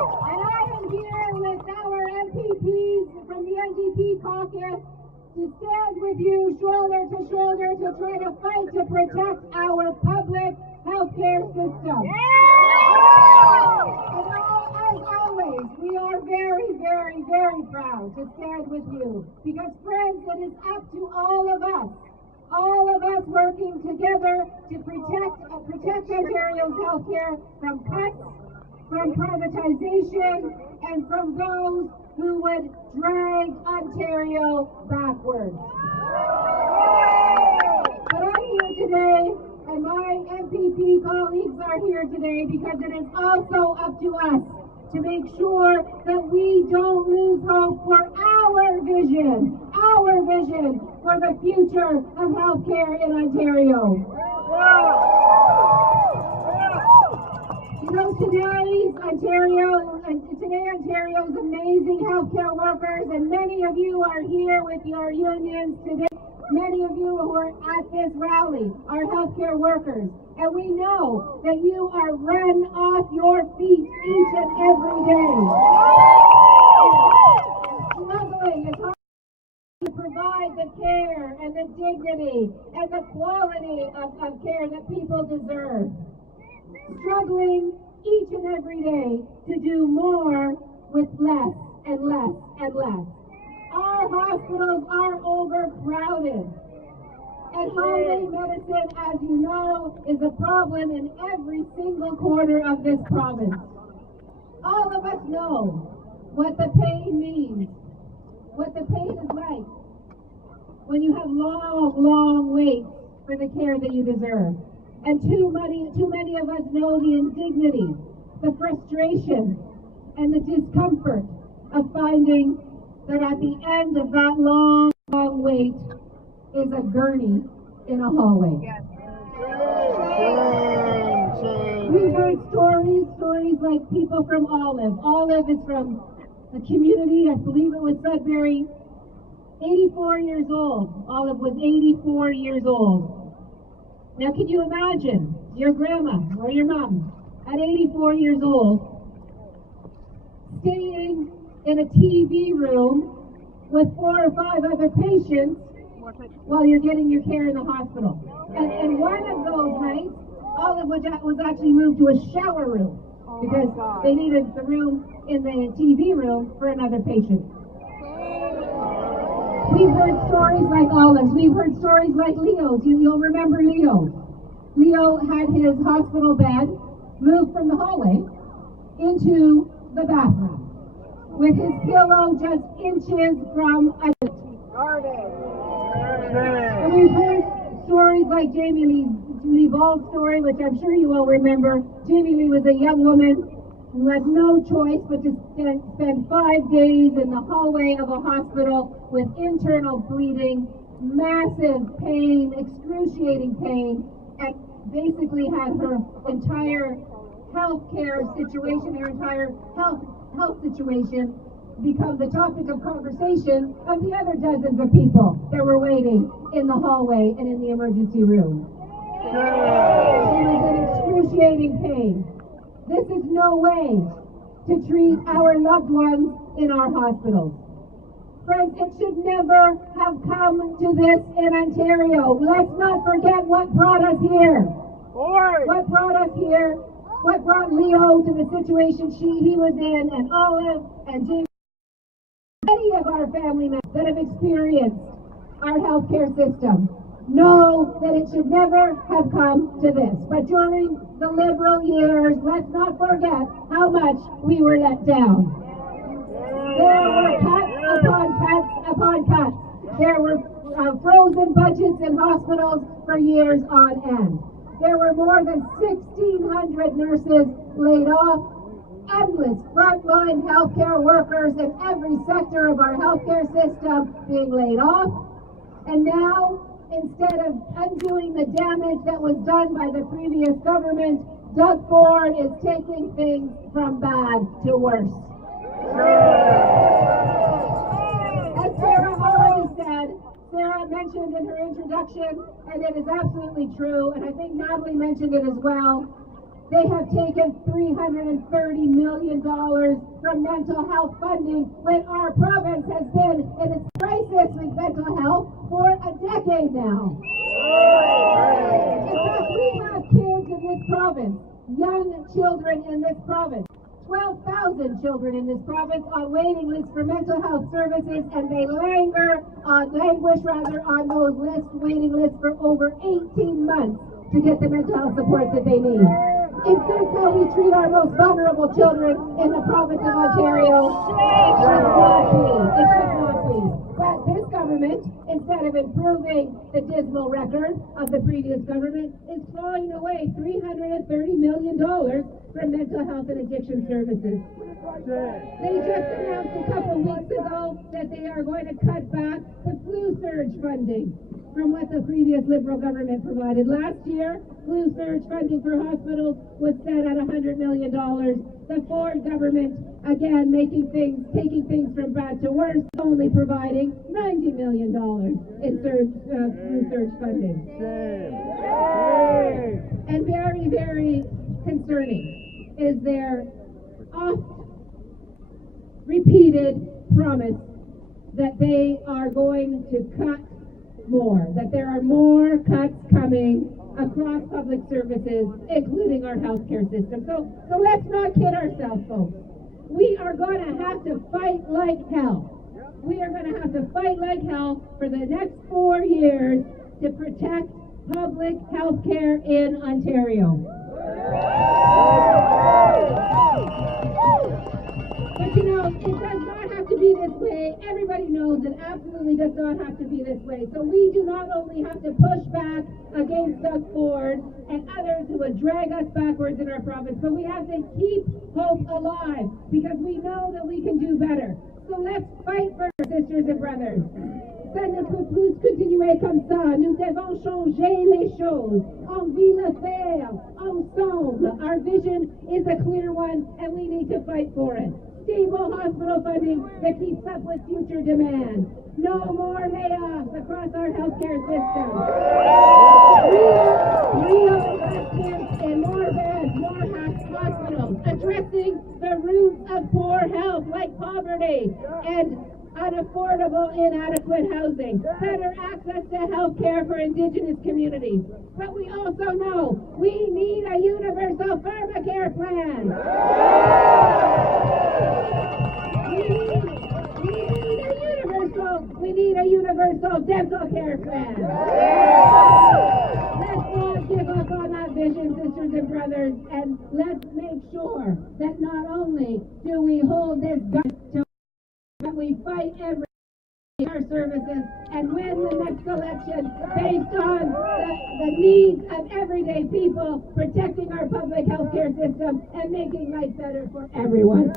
And I am here with our MPPs from the NDP caucus to stand with you shoulder to shoulder to try to fight to protect our public healthcare system. And as always, we are very, very, very proud to stand with you because, friends, it is up to all of us working together to protect Ontario's healthcare from cuts, from privatization, and from those who would drag Ontario backwards. But I'm here today, and my MPP colleagues are here today because it is also up to us to make sure that we don't lose hope for our vision for the future of healthcare in Ontario. You know, today Ontario's amazing healthcare workers, and many of you are here with your unions today. Many of you who are at this rally are healthcare workers, and we know that you are run off your feet each and every day. Struggling as hard to provide the care and the dignity and the quality of care that people deserve. Struggling each and every day to do more with less and less and less. Our hospitals are overcrowded. And home medicine, as you know, is a problem in every single corner of this province. All of us know what the pain means, what the pain is like when you have long waits for the care that you deserve. And too many of us know the indignity, the frustration, and the discomfort of finding that at the end of that long wait is a gurney in a hallway. Yes. We've heard stories like people from Olive. Olive is from a community, I believe it was Sudbury, 84 years old. Olive was 84 years old. Now, can you imagine your grandma or your mom at 84 years old staying in a TV room with 4 or 5 other patients while you're getting your care in the hospital? And one of those nights, Olive was actually moved to a shower room because they needed the room in the TV room for another patient. We've heard stories like Olive's. We've heard stories like Leo's. You'll remember Leo. Leo had his hospital bed moved from the hallway into the bathroom with his pillow just inches from a garden. And we've heard stories like Jamie Lee Ball's story, which I'm sure you all remember. Jamie Lee was a young woman who had no choice but to spend 5 days in the hallway of a hospital with internal bleeding, massive pain, excruciating pain, and basically had her entire healthcare situation, her entire health situation become the topic of conversation of the other dozens of people that were waiting in the hallway and in the emergency room. She was in excruciating pain. This is no way to treat our loved ones in our hospitals. Friends, it should never have come to this in Ontario. Let's not forget what brought us here. What brought us here, what brought Leo to the situation he was in, and Olive and Jamie. Many of our family members that have experienced our healthcare system know that it should never have come to this. But during the Liberal years, let's not forget how much we were let down. There were cuts upon cuts upon cuts. There were frozen budgets in hospitals for years on end. There were more than 1,600 nurses laid off, endless frontline healthcare workers in every sector of our healthcare system being laid off. And now, instead of undoing the damage that was done by the previous government, Doug Ford is taking things from bad to worse. As Sarah already said, Sarah mentioned in her introduction, and it is absolutely true, and I think Natalie mentioned it as well, They have taken $330 million from mental health funding when our province has been in a crisis with mental health for a decade now. In fact, we have kids in this province, young children in this province, 12,000 children in this province on waiting lists for mental health services, and they languish on those waiting lists for over 18 months to get the mental health supports that they need. Is this how we treat our most vulnerable children in the province of Ontario? It should not be. It should not be. But this government, instead of improving the dismal record of the previous government, is throwing away $330 million from mental health and addiction services. They just announced a couple weeks ago that they are going to cut back the flu surge funding from what the previous Liberal government provided. Last year, flu surge funding for hospitals was set at $100 million. The Ford government, again, taking things from bad to worse, only providing $90 million in flu surge funding. And very, very concerning is their oft-repeated promise that they are going to cut more, that there are more cuts coming across public services, including our healthcare system. So let's not kid ourselves, folks. We are going to have to fight like hell. We are going to have to fight like hell for the next 4 years to protect public health care in Ontario. But you know, it does not have to be this way. Everybody knows it absolutely does not have to be this way. So we do not only have to push back against Doug Ford and others who would drag us backwards in our province, but we have to keep hope alive because we know that we can do better. So let's fight for our sisters and brothers. Ça ne peut plus continuer comme ça. Nous devons changer les choses. On veut le faire ensemble. Our vision is a clear one, and we need to fight for it. Stable hospital funding that keeps up with future demand. No more layoffs across our healthcare system. Real investments in more beds, more hospitals, addressing the roots of poor health like poverty and unaffordable, inadequate housing, better access to health care for Indigenous communities. But we also know we need a universal pharmacare plan. We need a universal dental care plan. Let's not give up on that vision, sisters and brothers, and let's make sure that not only do we hold this gun to, but we fight every our services and win the next election based on the needs of everyday people, protecting our public health care system and making life better for everyone.